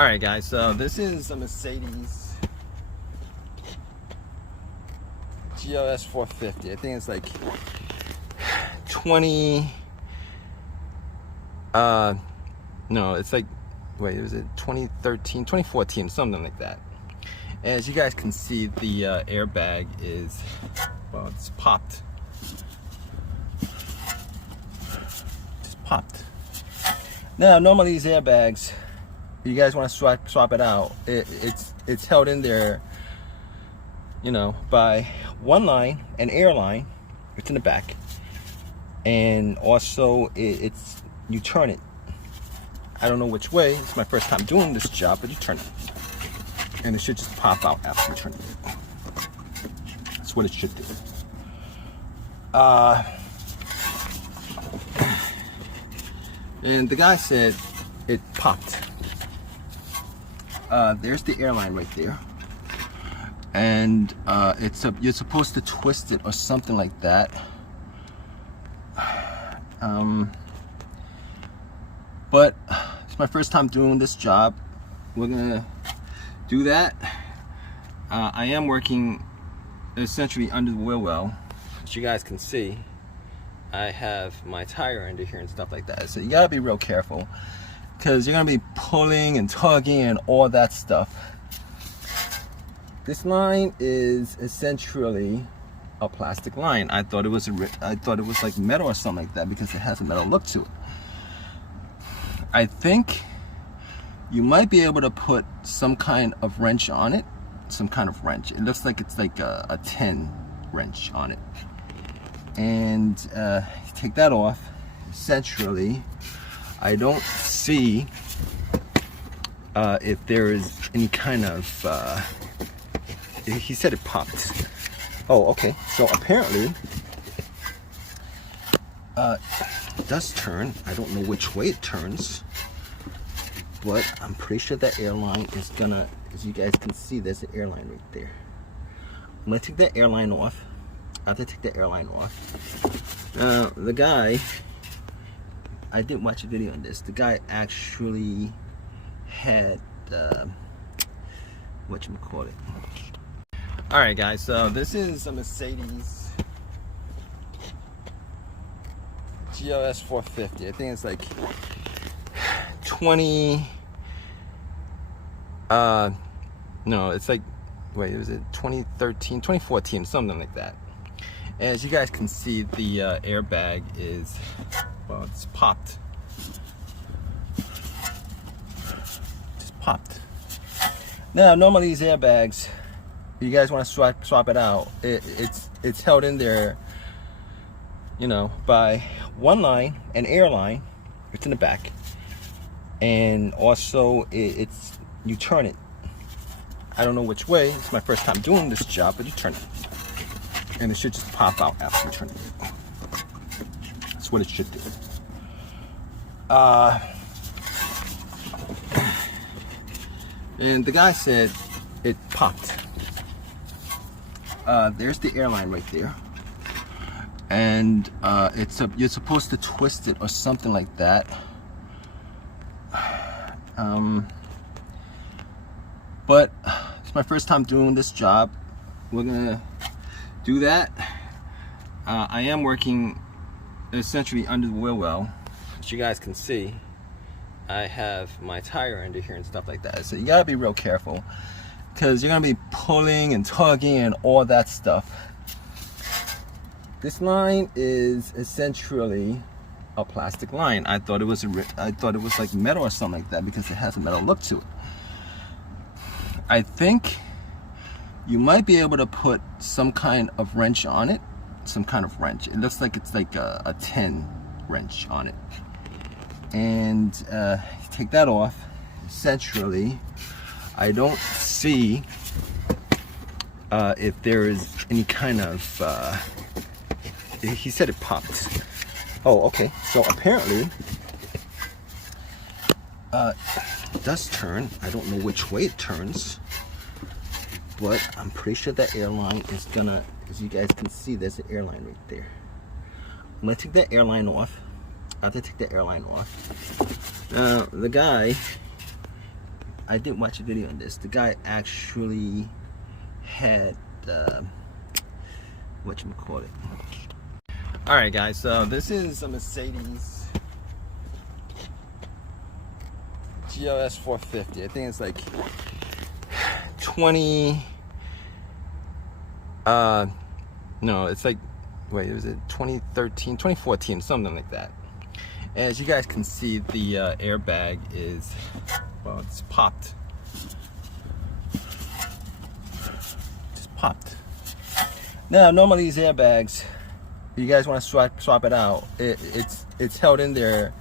Alright guys, so this is a Mercedes GLS450. I think it's like 20 no, it's like, wait, was it 2013, 2014, something like that. As you guys can see, the airbag is, well, it's popped. Just popped. Now, normally these airbags, you guys want to swap it out, it's held in there, you know, by one line, an air line. It's in the back, and also it's you turn it. I don't know which way. It's my first time doing this job, but you turn it, and it should just pop out after you turn it. That's what it should do. And the guy said it popped. There's the airline right there, and you're supposed to twist it or something like that. But it's my first time doing this job. We're gonna do that. I am working essentially under the wheel well, as you guys can see. I have my tire under here and stuff like that, so you gotta be real careful, because you're gonna be pulling and tugging and all that stuff. This line is essentially a plastic line. I thought it was like metal or something like that, because it has a metal look to it. I think you might be able to put some kind of wrench on it, some kind of wrench. It looks like it's like a 10 wrench on it, and take that off. Essentially, I don't see if there is any kind of he said it popped. Oh, okay. So apparently it does turn. I don't know which way it turns, but I'm pretty sure that airline is gonna, as you guys can see, there's an airline right there. I'm gonna take that airline off. I have to take the airline off. The guy, I didn't watch a video on this. The guy actually had whatchamacallit. Alright guys, so this is a Mercedes GLS450. I think it's like 20 no, it's like, wait, was it 2013, 2014, something like that. As you guys can see, the airbag is, well, it's popped. Just popped. Now, normally these airbags, you guys want to swap it out, it's held in there, you know, by one line, an air line. It's in the back, and also it's you turn it. I don't know which way. It's my first time doing this job, but you turn it, and it should just pop out after you turn it. That's what it should do. And the guy said it popped. There's the airline right there, and you're supposed to twist it or something like that. But it's my first time doing this job. We're gonna do that. I am working essentially under the wheel well, as you guys can see. I have my tire under here and stuff like that, so you gotta be real careful, because you're gonna be pulling and tugging and all that stuff. This line is essentially a plastic line. I thought it was like metal or something like that, because it has a metal look to it. I think you might be able to put some kind of wrench on it, some kind of wrench. It looks like it's like a 10 wrench on it, and take that off. Essentially, I don't see if there is any kind of he said it popped. Oh, okay. So apparently it does turn. I don't know which way it turns, but I'm pretty sure that airline is gonna, as you guys can see, there's an airline right there. I'm gonna take that airline off. I have to take the airline off. The guy, I did watch a video on this. The guy actually had whatchamacallit. Alright guys, so this is a Mercedes GLS450. I think it's like 20 no, it's like, wait, was it 2013, 2014, something like that. As you guys can see, the airbag is, well, it's popped. Just popped. Now, normally these airbags, if you guys want to swap it out, it's held in there,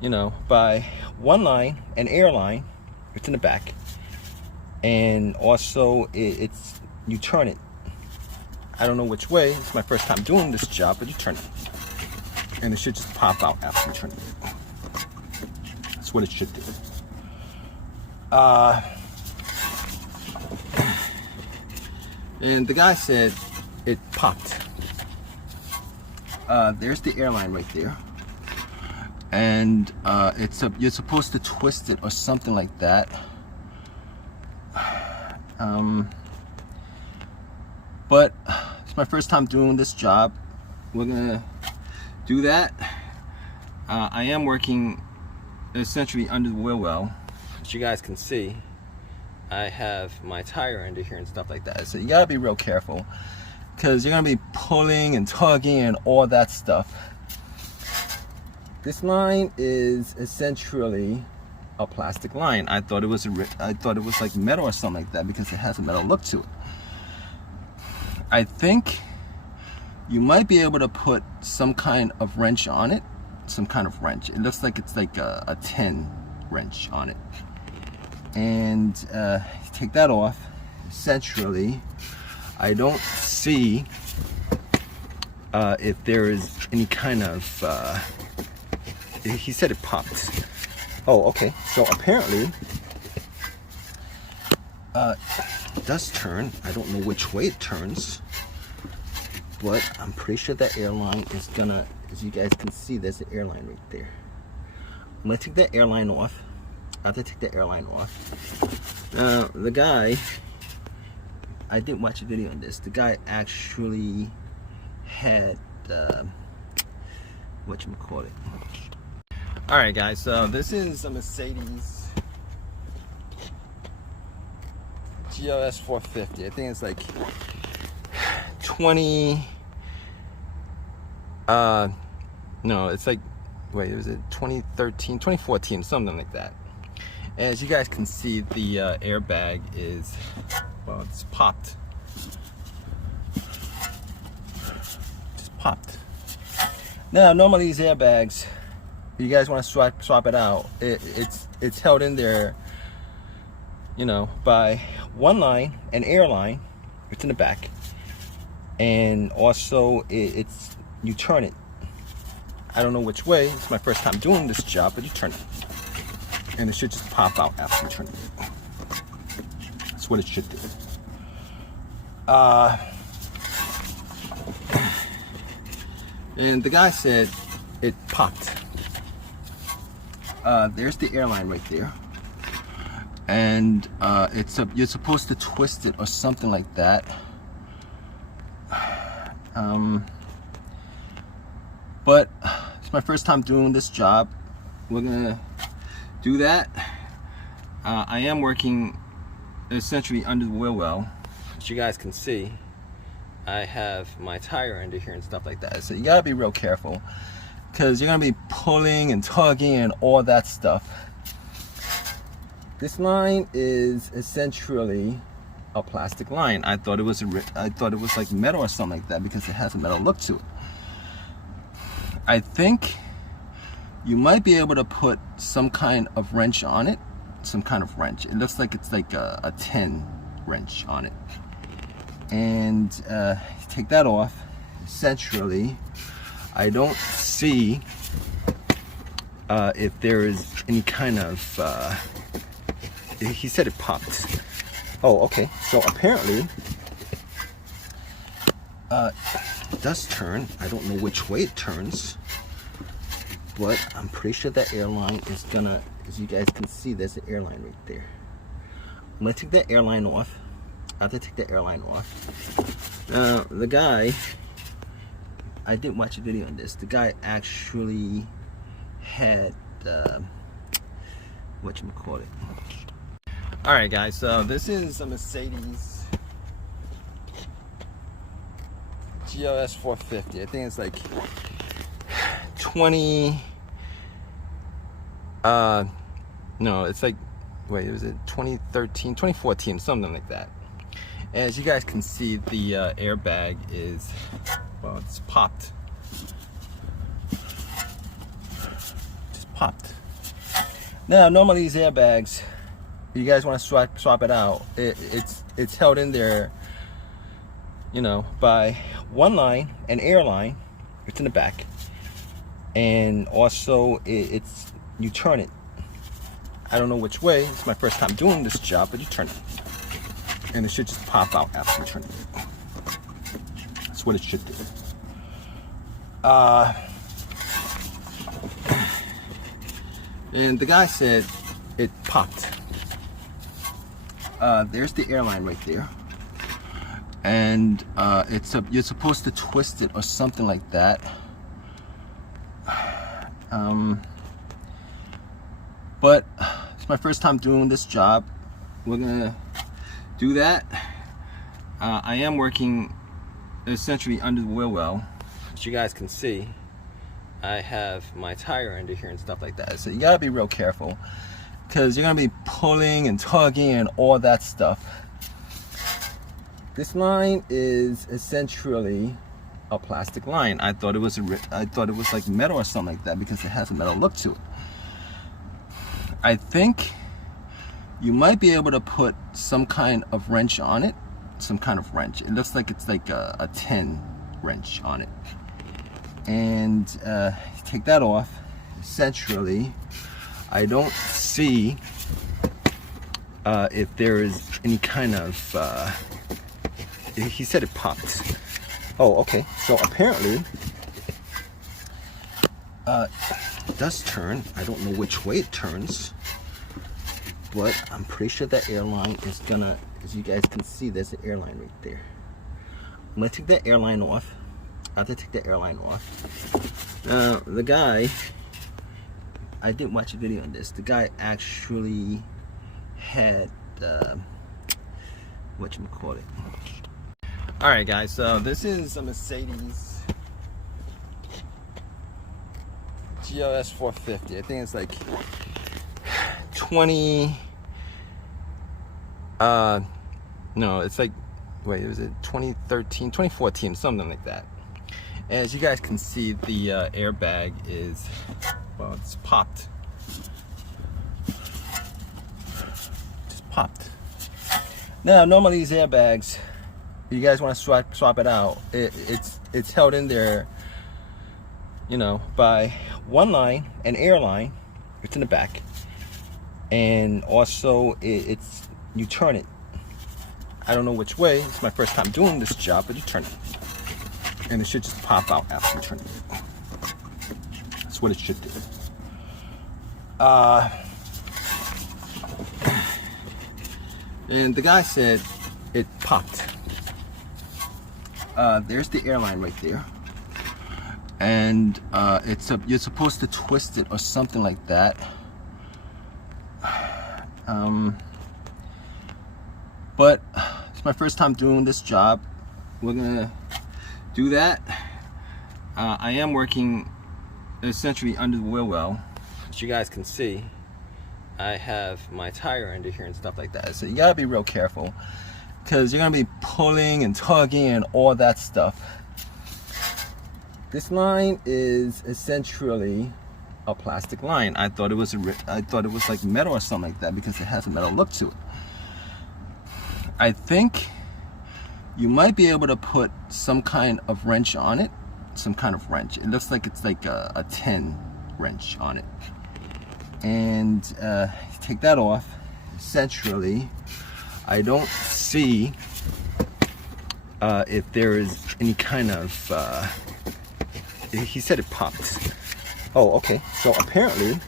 you know, by one line, an air line. It's in the back, and also it's you turn it. I don't know which way. It's my first time doing this job, but you turn it, and it should just pop out after you turn it. That's what it should do. And the guy said it popped. There's the airline right there, and you're supposed to twist it or something like that. But it's my first time doing this job. We're gonna do that. I am working essentially under the wheel well. As you guys can see, I have my tire under here and stuff like that. So you gotta be real careful, because you're gonna be pulling and tugging and all that stuff. This line is essentially a plastic line. I thought it was like metal or something like that, because it has a metal look to it. I think you might be able to put some kind of wrench on it. Some kind of wrench. It looks like it's like a 10 wrench on it. And take that off. Essentially, I don't see if there is any kind of he said it popped. Oh, okay. So apparently it does turn. I don't know which way it turns, but I'm pretty sure that airline is gonna, as you guys can see, there's an airline right there. I'm gonna take that airline off. I have to take the airline off. Now, the guy, I did watch a video on this. The guy actually had whatchamacallit. Alright guys, so this is a Mercedes GLS450. I think it's like 20 no, it's like, wait, was it 2013, 2014, something like that. As you guys can see, the airbag is, well, it's popped. Just popped. Now, normally these airbags, if you guys want to swap it out, it's held in there, you know, by one line, an air line. It's in the back, and also it's you turn it. I don't know which way. It's my first time doing this job, but you turn it, and it should just pop out after you turn it. That's what it should do. And the guy said it popped. There's the airline right there, and you're supposed to twist it or something like that. But it's my first time doing this job. We're gonna do that. I am working essentially under the wheel well. As you guys can see, I have my tire under here and stuff like that. So you gotta be real careful, because you're gonna be pulling and tugging and all that stuff. This line is essentially a plastic line. I thought it was like metal or something like that, because it has a metal look to it. I think you might be able to put some kind of wrench on it. Some kind of wrench. It looks like it's like a 10 wrench on it. And take that off. Essentially, I don't see if there is any kind of he said it popped. Oh, okay. So apparently it does turn. I don't know which way it turns, but I'm pretty sure that airline is gonna, as you guys can see, there's an airline right there. I'm gonna take that airline off. I have to take the airline off. Now, the guy, I did watch a video on this. The guy actually had, whatchamacallit. Alright guys, so this is a Mercedes GLS450. I think it's like 20, no, it's like, wait, was it 2013, 2014, something like that. As you guys can see, the airbag is, well, it's popped. Just popped. Now, normally these airbags, if you guys want to swap it out, it's held in there, you know, by one line, an airline. It's in the back, and also it's you turn it. I don't know which way. It's my first time doing this job, but you turn it, and it should just pop out after you turn it. That's what it should do. And the guy said it popped. There's the airline right there, and you're supposed to twist it or something like that. But it's my first time doing this job. We're gonna do that. I am working essentially under the wheel well. As you guys can see, I have my tire under here and stuff like that. So you gotta be real careful, because you're gonna be pulling and tugging and all that stuff. This line is essentially a plastic line. I thought it was like metal or something like that, because it has a metal look to it. I think you might be able to put some kind of wrench on it. Some kind of wrench. It looks like it's like a 10 wrench on it. And take that off. Essentially, I don't see if there is any kind of he said it popped. Oh, okay. So apparently it does turn. I don't know which way it turns, but I'm pretty sure that airline is gonna, as you guys can see, there's an airline right there. I'm gonna take that airline off. I have to take the airline off. Now, the guy, I did watch a video on this. The guy actually had, whatchamacallit. Alright guys, so this is a Mercedes GLS450. I think it's like 20, no, it's like, wait, was it 2013, 2014, something like that. As you guys can see, the airbag is, well, it's popped. Just popped. Now, normally these airbags, if you guys want to swap it out, it's held in there, you know, by one line, an airline. It's in the back, and also it's you turn it. I don't know which way. It's my first time doing this job, but you turn it, and it should just pop out after you turn it. That's what it should do. And the guy said it popped. There's the airline right there, and you're supposed to twist it or something like that. But it's my first time doing this job. We're gonna do that. I am working essentially under the wheel well. As you guys can see, I have my tire under here and stuff like that. So you gotta be real careful, because you're gonna be pulling and tugging and all that stuff. This line is essentially a plastic line. I thought it was like metal or something like that, because it has a metal look to it. I think you might be able to put some kind of wrench on it. Some kind of wrench. It looks like it's like a 10 wrench on it. And take that off. Essentially, I don't see if there is any kind of he said it popped. Oh, okay. So apparently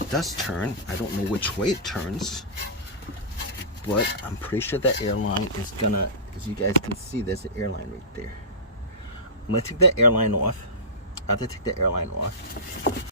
It does turn. I don't know which way it turns, but I'm pretty sure that airline is gonna, as you guys can see, there's an airline right there. I'm gonna take that airline off. I have to take the airline off.